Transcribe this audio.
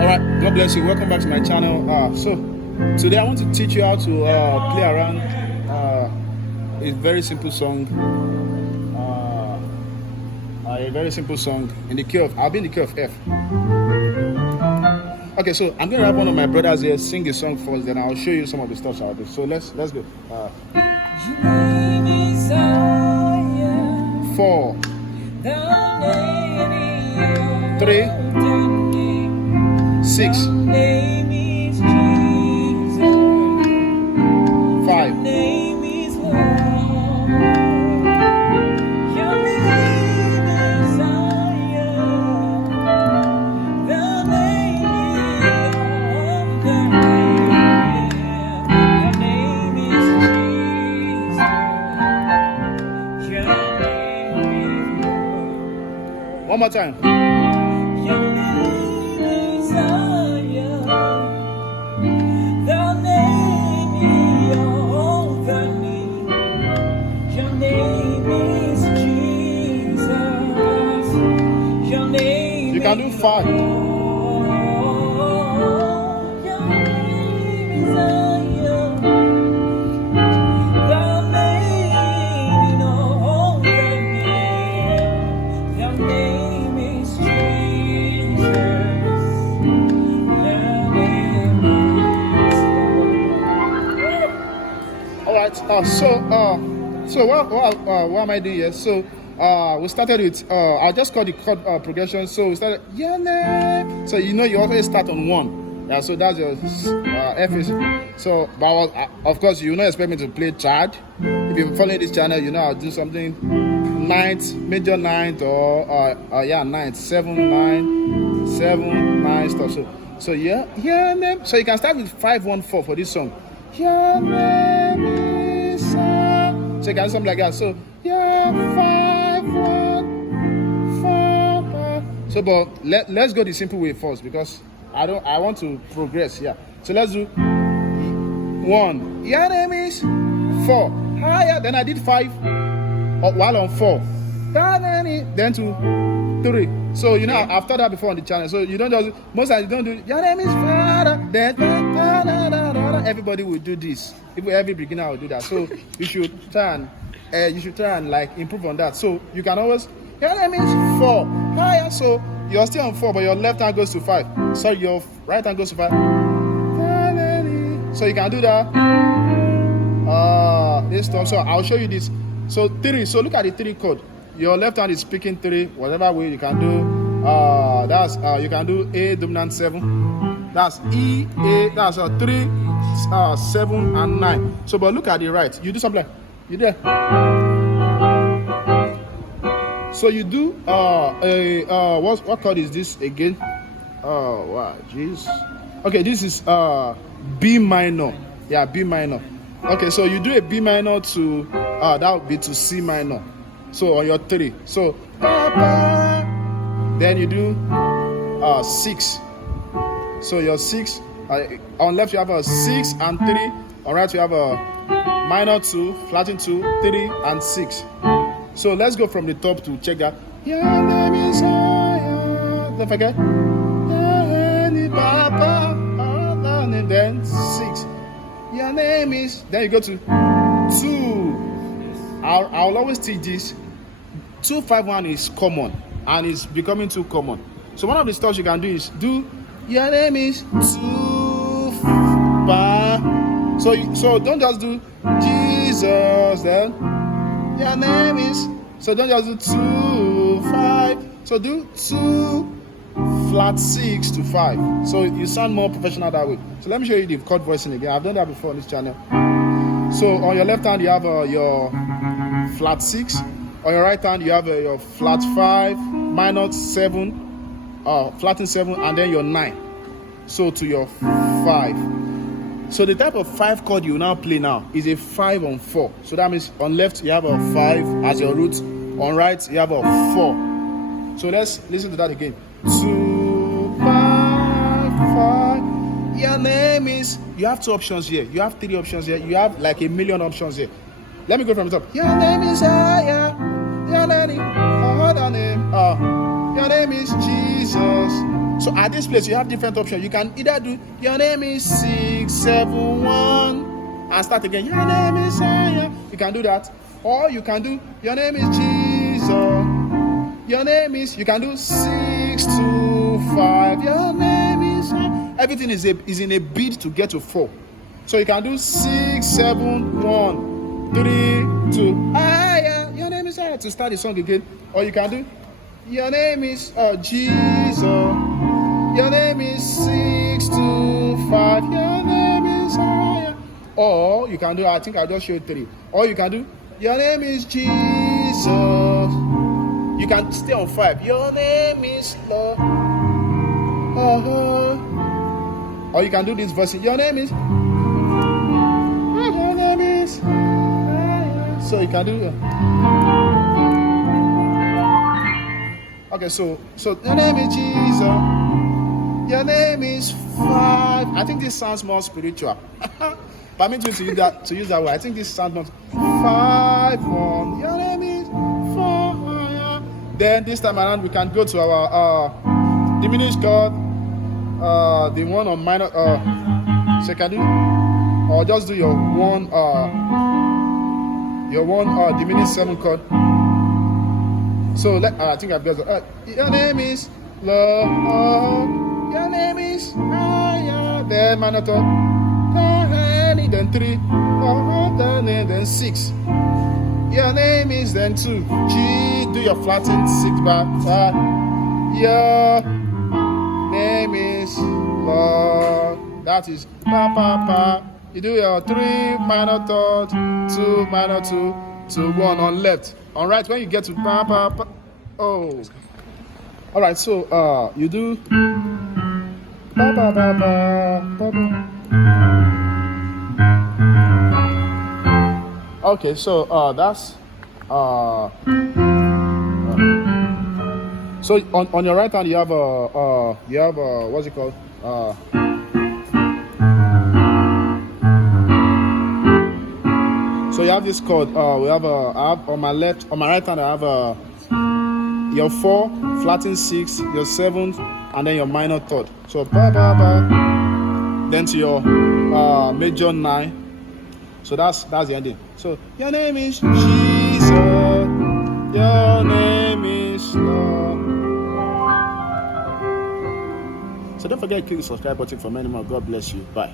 Alright, God bless you. Welcome back to my channel. So today I want to teach you how to play around a very simple song. A very simple song in the key of, I'll be in the key of F. Okay, so I'm going to have one of my brothers here sing a song first, then I'll show you some of the stuff I'll do. So let's go. 4, 3, 6, 5, 1 more time. You can do 5. So what am I doing here? So we started with I just called the chord progression. So we started so you always start on 1. Yeah, so that's your F is. So but of course you not expect me to play chord. If you follow this channel, I'll do something ninth, major ninth, or ninth, 7, 9 stuff. So yeah, name. So you can start with 5, 1, 4 for this song. Your name is so you can do something like that. So 5, 1, 4. So but let's go the simple way first, because I want to progress. Yeah. So let's do 1. Your name is 4. Higher. Then I did 5 while on 4. Then to 3. So I've taught that before on the channel. So you don't just most times you don't do your name is Father. Then everybody will do this. Every beginner will do that. So you should try and like improve on that. So you can always your name is 4 higher. So you're still on 4, but your left hand goes to 5. Sorry, your right hand goes to 5. So you can do that. This stuff. So I'll show you this. So 3. So look at the 3 chord. Your left hand is picking 3, whatever way you can do. You can do A dominant 7. That's E, A. That's 3, 7, and 9. So, but look at the right. You do something like you there. So you do what chord is this again? Oh wow, jeez. Okay, this is B minor. Yeah, B minor. Okay, so you do a B minor to that would be to C minor. So on your 3, so then you do 6. So your 6 on left you have a 6 and 3. On right you have a minor 2, flattened 2, 3, and 6. So let's go from the top to check that. Your name is don't forget. Then 6. Your name is. Then you go to 2. I'll always teach this. 2, 5, 1 is common, and it's becoming too common. So one of the stuff you can do is do your name is 2, 5. So don't just do Jesus. Then your name is. So don't just do 2, 5. So do 2 flat 6 to 5. So you sound more professional that way. So let me show you the chord voicing again. I've done that before on this channel. So on your left hand you have your flat 6. On your right hand you have your flat 5, minor 7, flattened 7, and then your 9. So to your 5. So the type of 5 chord you now play now is a 5 on 4. So that means on left you have a 5 as your root. On right you have a 4. So let's listen to that again. 2, 5, 5. Your name is. You have 2 options here. You have 3 options here. You have like a million options here. Let me go from the top. Your name is Aya. Your name. Your name is Jesus. So at this place, you have different options. You can either do your name is 671 and start again. Your name is you can do that, or you can do your name is Jesus. Your name is, you can do 625. Your name is, everything is in a bid to get to 4. So you can do 671 3 2. Your name is to start the song again, or you can do your name is Jesus. Your name is 625. Your name is or you can do, I think I'll just show you 3. Or you can do your name is Jesus. You can stay on 5. Your name is Lord. Or you can do this verse. Your name is. Your name is. So you can do. Okay, so your name is Jesus. Your name is 5. I think this sounds more spiritual. Permit me to use that word. I think this sounds more 5 1. Your name is 4. Then this time around we can go to our diminished chord, the one on minor second, or just do your one diminished 7 chord. So I think I've got your name is Lord. Your name is then minor third, then 3, then 6. Your name is then 2. G, do your flattened 6 bar. Your name is Lord. That is pa pa pa. You do your 3 minor third, 2 minor 2 to 1 on left. On right, when you get to pa pa pa. Oh. All right, so you do pa pa pa pa pa pa. Okay, so that's so on your right hand you have what's it called? So you have this chord. I have on my right hand I have your 4, flattened 6, your 7th, and then your minor third. So ba ba ba. Then to your major 9. So that's the ending. So your name is Jesus. Your name is Lord. So don't forget to click the subscribe button for many more. God bless you. Bye.